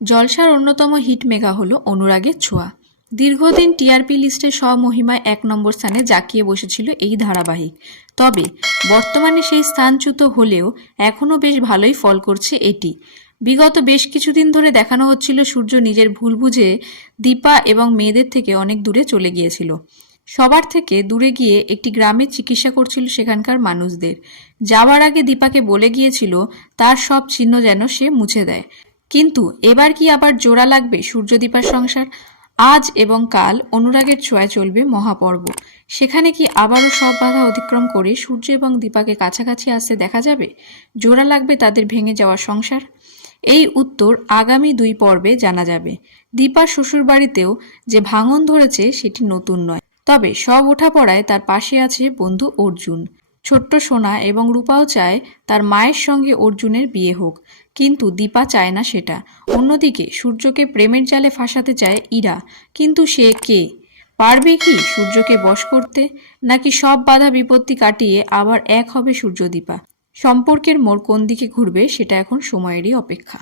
জলসার অন্যতম hit mega হলো অনুরাগের ছোঁয়া। দীর্ঘদিন টিআরপি লিস্টে স্বমহিমায় ১ নম্বর স্থানে জাঁকিয়ে বসেছিল এই ধারাবাহিক। তবে বর্তমানে সেই স্থানচ্যুত হলেও এখনও বেশ ভালোই ফল করছে এটি। বিগত বেশ কিছুদিন ধরে দেখানো হচ্ছিল সূর্য নিজের ভুল বুঝে দীপা এবং মেয়েদের থেকে অনেক দূরে চলে গিয়েছিল। সবার থেকে দূরে গিয়ে একটি গ্রামে চিকিৎসা করছিল সেখানকার মানুষদের। যাওয়ার আগে দীপাকে বলে গিয়েছিল তার সব চিহ্ন যেন সে মুছে দেয়। কিন্তু এবার কি আবার জোড়া লাগবে সূর্যদীপার সংসার? আজ এবং কাল অনুরাগের ছোঁয়ায় চলবে মহাপর্ব। সেখানে কি আবারও সব বাধা অতিক্রম করে সূর্য এবং দীপাকে কাছাকাছি আসতে দেখা যাবে? জোড়া লাগবে তাদের ভেঙে যাওয়া সংসার? এই উত্তর আগামী 2 পর্বে জানা যাবে। দীপার শ্বশুরবাড়িতেও যে ভাঙন ধরেছে সেটি নতুন নয়, তবে সব ওঠাপড়ায় তার পাশে আছে বন্ধু অর্জুন। ছোট্ট সোনা এবং রূপাও চায় তার মায়ের সঙ্গে অর্জুনের বিয়ে হোক, কিন্তু দীপা চায় না সেটা। অন্যদিকে সূর্যকে প্রেমের জালে ফাঁসাতে চায় ইরা, কিন্তু সে কে? পারবে কি সূর্যকে বশ করতে, নাকি সব বাধা বিপত্তি কাটিয়ে আবার এক হবে সূর্য দীপা? সম্পর্কের মোড় কোন দিকে ঘুরবে সেটা এখন সময়েরই অপেক্ষা।